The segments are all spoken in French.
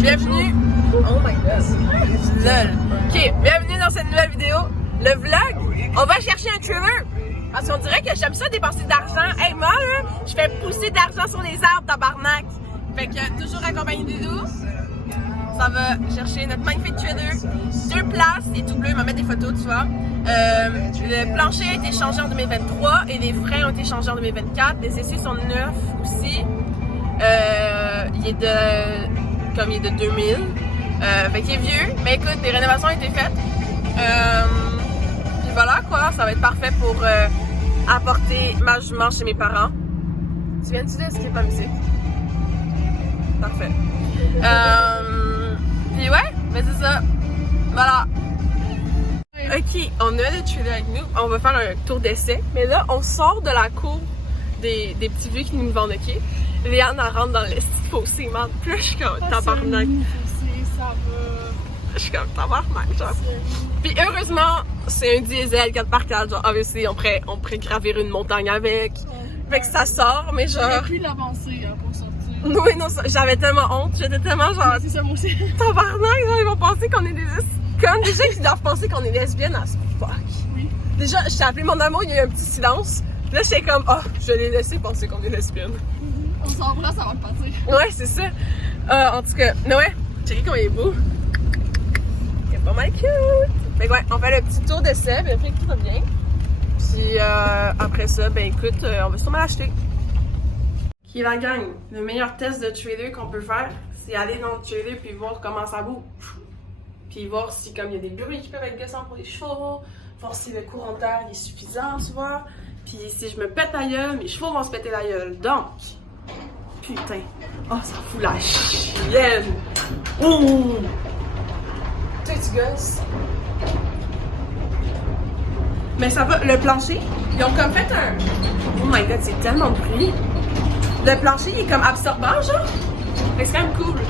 Bienvenue. Oh my god. Lol. Ok, bienvenue dans cette nouvelle vidéo. Le vlog, on va chercher un trailer. Parce qu'on dirait que j'aime ça dépenser d'argent. Hey, moi, là, je fais pousser d'argent sur les arbres, tabarnak. Fait que toujours accompagné de Doudou. Ça va chercher notre magnifique trailer. 2 places, c'est tout bleu, il va mettre des photos, tu vois. Le plancher a été changé en 2023 et les freins ont été changés en 2024. Les essieux sont neufs aussi. Il est de 2000. Fait qu'il est vieux, mais écoute, les rénovations ont été faites. Puis voilà quoi, ça va être parfait pour apporter ma jument chez mes parents. Tu viens-tu de skip la musique? Parfait. Puis ouais, mais c'est ça. Voilà. Ok, on a le trailer avec nous. On va faire un tour d'essai. Mais là, on sort de la cour des petits vieux qui nous vendent, ok? Léane, elle rentre dans le petit fossé, man. Puis là, je suis comme tabarnak. Ça va. Je suis comme tabarnak, genre. Puis heureusement, c'est un diesel 4x4. Genre, obviously, on pourrait gravir une montagne avec. Fait que ça sort, mais genre. J'aurais pu l'avancer pour sortir. Oui, non, j'avais tellement honte. J'étais tellement genre. C'est ça, moi aussi. Tabarnak, ils vont penser qu'on est des. Comme déjà, ils doivent penser qu'on est lesbiennes à ce fuck. Oui. Déjà, j'ai appelé mon amour, il y a eu un petit silence. Puis là, j'étais comme, oh, je l'ai laissé penser qu'on est lesbiennes. On s'embrasse avant de partir. Ouais, c'est ça. En tout cas, mais ouais, checkez comment il est beau. Il est pas mal cute. Fait que ouais, on fait le petit tour d'essai, puis après tout va bien. Puis après ça, ben écoute, on va sûrement l'acheter. Qui est la gang? Le meilleur test de trailer qu'on peut faire, c'est aller dans le trailer puis voir comment ça bouge. Puis voir si comme il y a des bruits qui peuvent être gossants pour les chevaux, voir si le courant d'air est suffisant, tu vois. Puis si je me pète la gueule, mes chevaux vont se péter la gueule. Donc, putain, oh ça fout la chienne. Ouh! Tu gosses. Mais ça va, le plancher, ils ont comme fait un... Oh my god, c'est tellement de bruit. Le plancher, il est comme absorbant, genre. Fait que c'est quand même cool.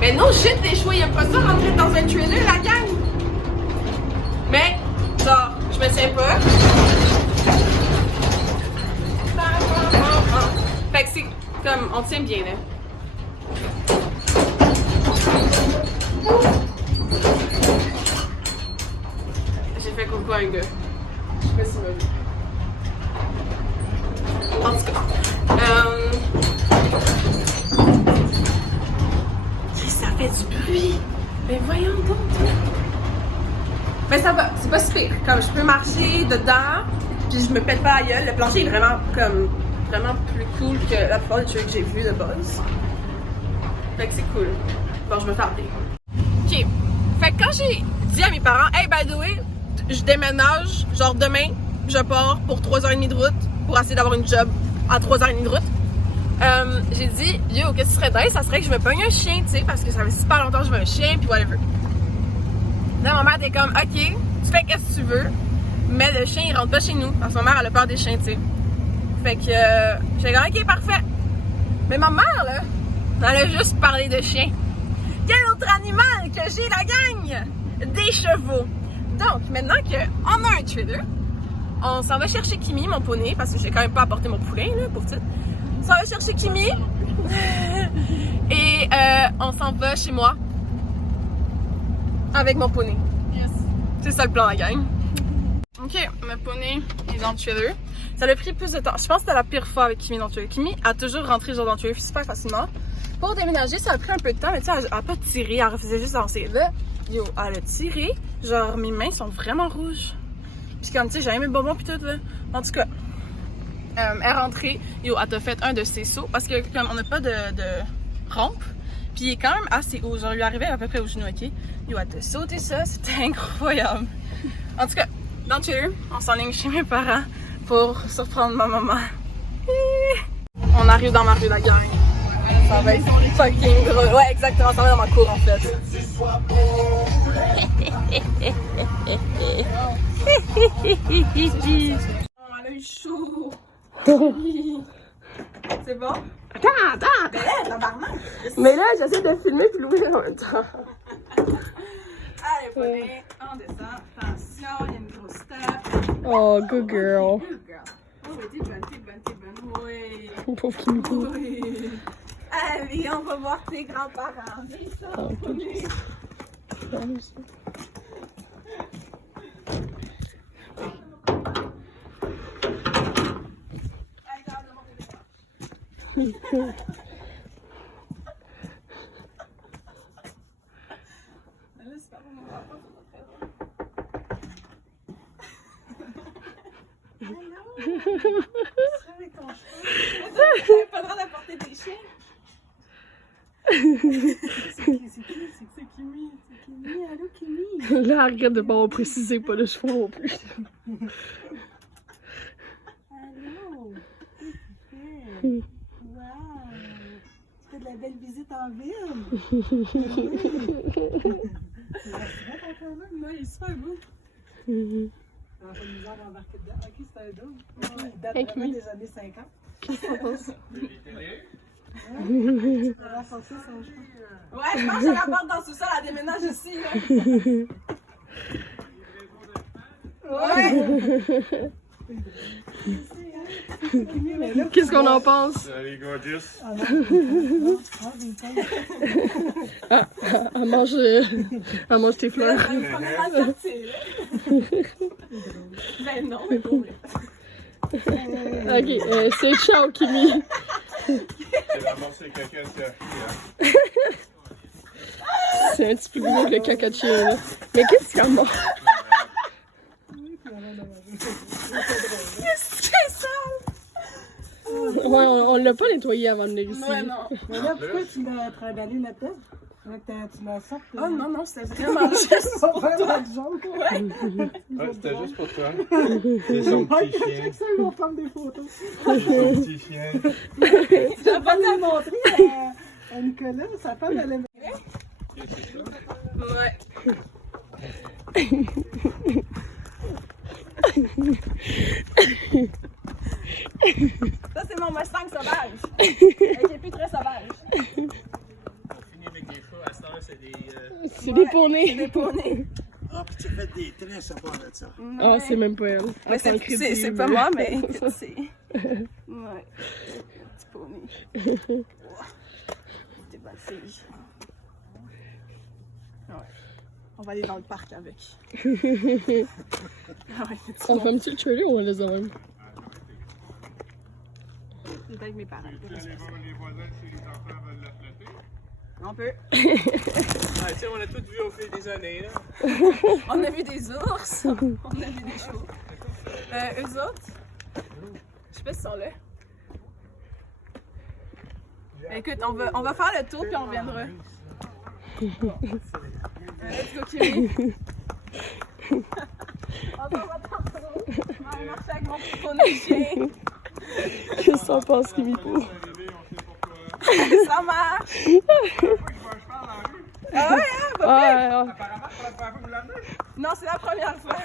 Mais non, shit, les chevaux, ils aiment pas ça rentrer dans un trailer, la gang. Mais, genre, je me tiens pas. Fait que c'est comme, on tient bien, là. J'ai fait coucou à un gars. Je sais pas s'il m'a vu. En tout cas, ça fait du bruit. Mais voyons donc. Mais ça va, c'est pas si pire. Comme je peux marcher dedans, puis je me pète pas la gueule. Le plancher est vraiment comme vraiment plus cool que la plupart des trucs que j'ai vus de base. Fait que c'est cool. Bon, je me fais appeler. Ok. Fait que quand j'ai dit à mes parents, hey, by the way, je déménage, genre demain, je pars pour 3h30 de route pour essayer d'avoir une job à 3h30 de route. J'ai dit, yo, qu'est-ce qui serait dingue? Ça serait que je me pogne un chien, tu sais, parce que ça fait super longtemps que je veux un chien, puis whatever. Là, ma mère était comme, ok, tu fais qu'est-ce que tu veux, mais le chien, il rentre pas chez nous, parce que ma mère, elle a peur des chiens, tu sais. Fait que, j'ai dit, ok, parfait. Mais ma mère, là, elle a juste parlé de chien. Quel autre animal que j'ai, la gang? Des chevaux. Donc, maintenant qu'on a un trailer, on s'en va chercher Kimi, mon poney, parce que j'ai quand même pas apporté mon poulain, là, pour titre. On s'en va chercher Kimi. Et on s'en va chez moi. Avec mon poney. Yes. C'est ça le plan, la gang. Ok, mon poney est dans le trailer. Ça a pris plus de temps. Je pense que c'était la pire fois avec Kimi dans le trailer. Kimi a toujours rentré genre dans le trailer super facilement. Pour déménager, ça a pris un peu de temps, mais tu sais, elle a pas tiré, elle refusait juste d'avancer. Là, yo, elle a tiré. Genre, mes mains sont vraiment rouges. Puis comme, tu sais, j'ai mes bonbons pis tout, là. En tout cas, elle est rentrée. Yo, elle t'a fait un de ses sauts. Parce que, comme, on n'a pas de rampe. Puis il est quand même assez haut. Genre, lui arrivait à peu près au genou, ok? Yo, elle t'a sauté ça. C'était incroyable. En tout cas, dans le trailer, on s'enligne chez mes parents pour surprendre ma maman. On arrive dans ma rue, la gang. Ça va être fucking drôle. Ouais, exactement. Ça va dans ma cour, en fait. Elle a eu chaud. C'est bon? Attends! Mais là, tabarnak! Mais là, j'essaie de filmer puis l'ouvrir en même temps. Allez, poney, on descend. Attention, il y a une grosse step. Oh, good girl. Good girl. Oh, mais t'es bonne. Oui. Pauvre Kimiko. Oui. Allez, on va voir tes grands-parents. Viens ça, Poney. J'avais pas le droit d'apporter des chiens. C'est Kimi. Allô, Kimi. Là, arrête de pas avoir précisé pas de chevaux non plus. Allô. Qu'est-ce que tu fais? Wow. Tu fais de la belle visite en ville. Tu vas bien quand même, là. Il est super beau. On va nous en embarquer dedans. Ok, c'est un double. Il date vraiment des années 50. Qu'est-ce que ça passe? Tu vas renforcer son choix. Ouais, je pense que la porte dans ce sol, elle déménage ici, là. Ouais. Qu'est-ce qu'on en pense? Salut, gorgeous. Elle mange tes fleurs. On est dans le quartier, là. Ben non, mais pour vrai. Ok, c'est ciao, Kimi. C'est ramassé quelqu'un de café. C'est un petit peu plus gros que le caca de chien, là. Mais qu'est-ce qu'il y a mort? Qu'est-ce que c'est ça? Ouais, on l'a pas nettoyé avant de venir ici. Ouais, non. Mais là, pourquoi tu l'as travaillé là-dedans? Tu l'as sorti. Oh non, non, c'était vraiment juste Ça va faire la joke. Ouais, c'était juste pour toi. C'est son petit chien. Ça, ils vont prendre des photos. C'est son petit chien. Je vais pas te la montrer à Nicolas. Sa femme, elle aime. Ouais. Ça, c'est mon Mustang sauvage. Elle est plus très sauvage. On finit avec des chats, à cette heure, c'est des... C'est des poneys. C'est des poneys. Ah, puis tu fais des tresses à part de ça. Ah, c'est même pas elle. Mais Attends, le crédit, c'est pas moi, mais c'est. Ouais. Petit poney. T'es bonne fille. Ouais. On va aller dans le parc avec. Ah ouais, c'est On bon. fait un petit trailer ou on les a même? C'est avec mes parents. Les voisins chez les enfants veulent la flatter. On peut. Ouais, tu sais, on a tout vu au fil des années, là. On a vu des ours. On a vu des chevaux. Eux autres, je sais pas s'ils sont là. Écoute, on va faire le tour puis on reviendra. Let's go, Kimi. On va tantôt. Je vais aller marcher avec mon petit poney chien. Qu'est-ce que t'en penses, Kimi? Ça marche. Ah ouais, hein, pas pire. Ah, Apparemment, c'est la première fois que vous l'amenez. Non, c'est la première fois.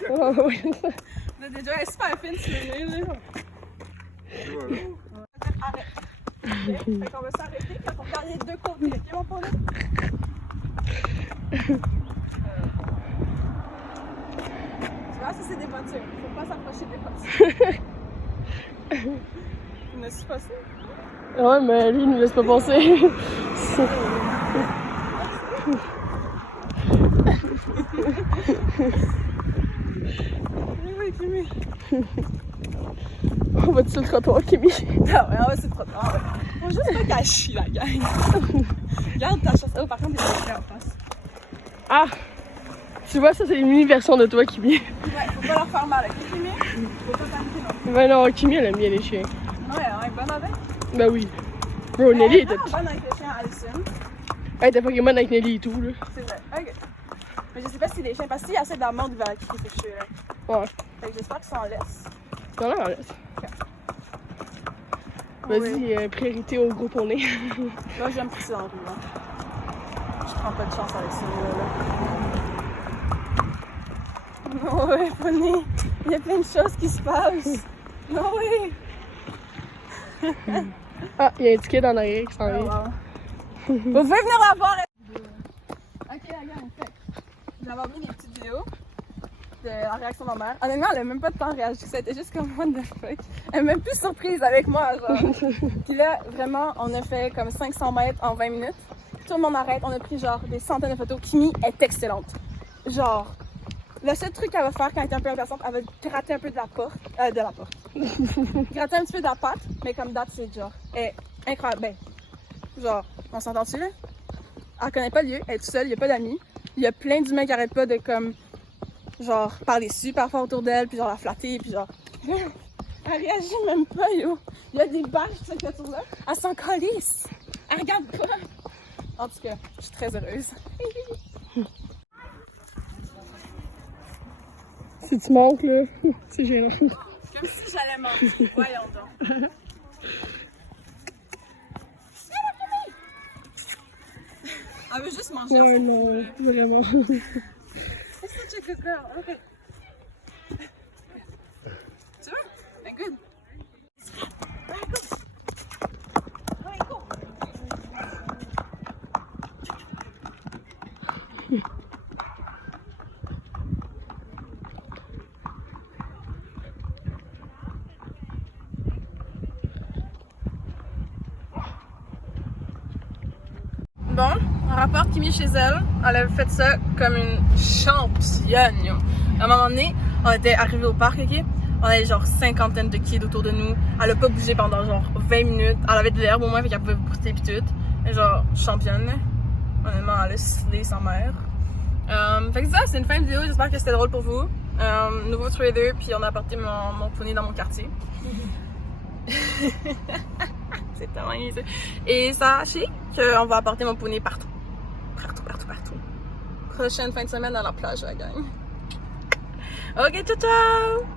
ouais. On a déjà un super fine sur le nez, là. Arrête. Ok, fait qu'on va s'arrêter quand on regarde les deux côtés. Ok, mon poney? Tu vois, ça c'est des voitures. Faut pas s'approcher des voitures. Tu ne suis pas ça? Ouais, mais lui, il nous laisse pas passer. Oui, Kimi. On va sur le trottoir, Kimi. Ah ouais, on va sur le trottoir. Faut juste pas qu'elle chie, la gang. Regarde ta chasse. Oh, par contre, il y a des chiens en face. Ah! Tu vois, ça, c'est une mini-version de toi, Kimi. Ouais, faut pas leur faire mal, ok, Kimi? Faut pas t'arrêter, non. Ben non, Kimi, elle aime bien les chiens. Ouais, elle est bonne avec. Ben oui. Bro, Nelly était... bonne avec les chiens, Alison. Elle était Pokémon avec Nelly et tout, là. C'est vrai. Ok. Mais je sais pas si les chiens, parce que s'il y a assez d'amour, il va la quitter ces chiens là. Ouais. Fait que j'espère qu'ils s'en laissent. Non, non, laisse. Vas-y, priorité au gros poney. Là, j'aime pousser dans le roulant. Je prends pas de chance avec ce là. Non, ouais, poney. Il y a plein de choses qui se passent. Non, oui. Ah, il y a un ticket en arrière qui s'en Oh, vient. wow. Vous pouvez venir la voir. Ok, la gang, fait. J'avais mis des petites vidéos. de la réaction de ma mère. Honnêtement, elle a même pas de temps réagi, ça a été juste comme what the fuck. Elle est même plus surprise avec moi, genre. Puis là, vraiment, on a fait comme 500 mètres en 20 minutes. Tout le monde arrête, on a pris genre des centaines de photos. Kimi est excellente. Genre, le seul truc qu'elle va faire quand elle est un peu impatiente, elle va gratter un peu de la porte. Gratter un petit peu de la pâte, mais comme date, c'est genre, elle est incroyable. Ben, genre, on s'entend-tu là? Elle connaît pas le lieu, elle est toute seule, il y a pas d'amis. Il y a plein d'humains qui arrêtent pas de comme, genre, parler super fort autour d'elle, puis genre la flatter, puis genre. Elle réagit même pas, yo. Il y a des bâches sur cette voiture-là. Elle s'en calisse. Elle regarde pas. En tout cas, je suis très heureuse. Si tu manques, là, c'est gênant. Comme si j'allais mentir. Voyons donc. Elle veut juste manger. Ouais, non, vraiment. It's such a good girl. Okay. Tu vois? Ben good. Allez, go. Allez, go. Bon, on rapporte Kimi chez elle. Elle avait fait ça comme une championne. Yo. À un moment donné, on était arrivé au parc, ok? On avait genre cinquantaine de kids autour de nous. Elle a pas bougé pendant genre 20 minutes. Elle avait de l'herbe au moins, fait qu'elle pouvait pousser pis tout. Et genre, championne. Honnêtement, elle a slay sa mère. Fait que ça, c'est une fin de vidéo. J'espère que c'était drôle pour vous. Nouveau trader, puis on a apporté mon poney dans mon quartier. C'est tellement easy. Et sachez qu'on va apporter mon poney partout. Partout. Prochaine fin de semaine à la plage, la gang. Ok, ciao ciao!